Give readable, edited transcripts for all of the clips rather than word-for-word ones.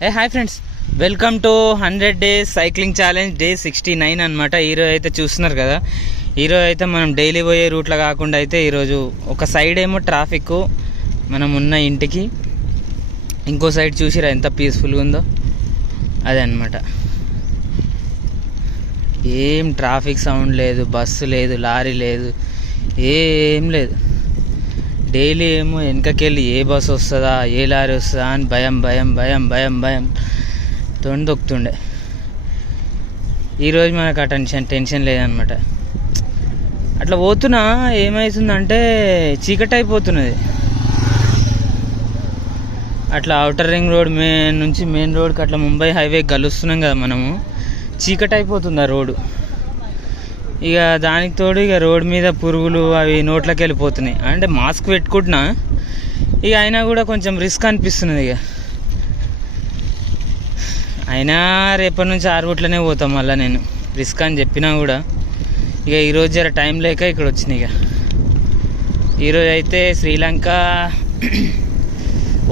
Hi friends, welcome to 100 days cycling challenge day 69 అనమాట. ఈరోజు అయితే చూస్తున్నారు కదా, ఈరోజు అయితే మనం డైలీ పోయే రూట్లో కాకుండా అయితే ఈరోజు ఒక సైడ్ ఏమో ట్రాఫిక్ మనం ఉన్న ఇంటికి, ఇంకో సైడ్ చూసిరా ఎంత పీస్ఫుల్గా ఉందో, అదే అనమాట. ఏం ట్రాఫిక్ సౌండ్ లేదు, బస్సు లేదు, లారీ లేదు, ఏం లేదు. డైలీ ఏమో వెనకకెళ్ళి ఏ బస్సు వస్తుందా, ఏ లారీ వస్తుందా అని భయం భయం భయం భయం భయం తొందొక్కుతుండే. ఈరోజు మనకు ఆ టెన్షన్ లేదనమాట. అట్లా పోతున్నా ఏమవుతుందంటే చీకటి అయిపోతున్నది. అట్లా ఔటర్ రింగ్ రోడ్ నుంచి మెయిన్ రోడ్కి అట్లా ముంబై హైవే కలుస్తున్నాం కదా మనము, చీకటి అయిపోతుంది ఆ రోడ్డు. ఇక దానికి తోడు ఇక రోడ్ మీద పురుగులు అవి నోట్లోకి వెళ్ళిపోతున్నాయి. అంటే మాస్క్ పెట్టుకుంటున్నా, ఇక అయినా కూడా కొంచెం రిస్క్ అనిపిస్తున్నది. ఇక అయినా రేపటి నుంచి 6 గంటలనే పోతాం మళ్ళీ. నేను రిస్క్ అని చెప్పినా కూడా ఇక ఈరోజు జర టైం లేక ఇక్కడ వచ్చినాయి. ఇక ఈరోజు అయితే శ్రీలంక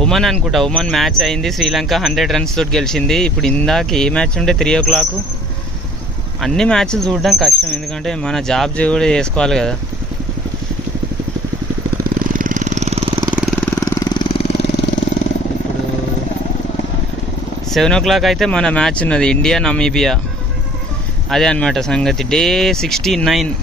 ఒమన్ అనుకుంటా, ఒమన్ మ్యాచ్ అయింది. శ్రీలంక 100 runs తోటి గెలిచింది. ఇప్పుడు ఇందాక ఏ మ్యాచ్ ఉంటే 3 o'clock. అన్ని మ్యాచ్లు చూడడం కష్టం, ఎందుకంటే మన జాబ్ కూడా చేసుకోవాలి కదా. ఇప్పుడు 7 o'clock అయితే మన మ్యాచ్ ఉన్నది, ఇండియా నమీబియా. అదే అనమాట సంగతి. డే 69.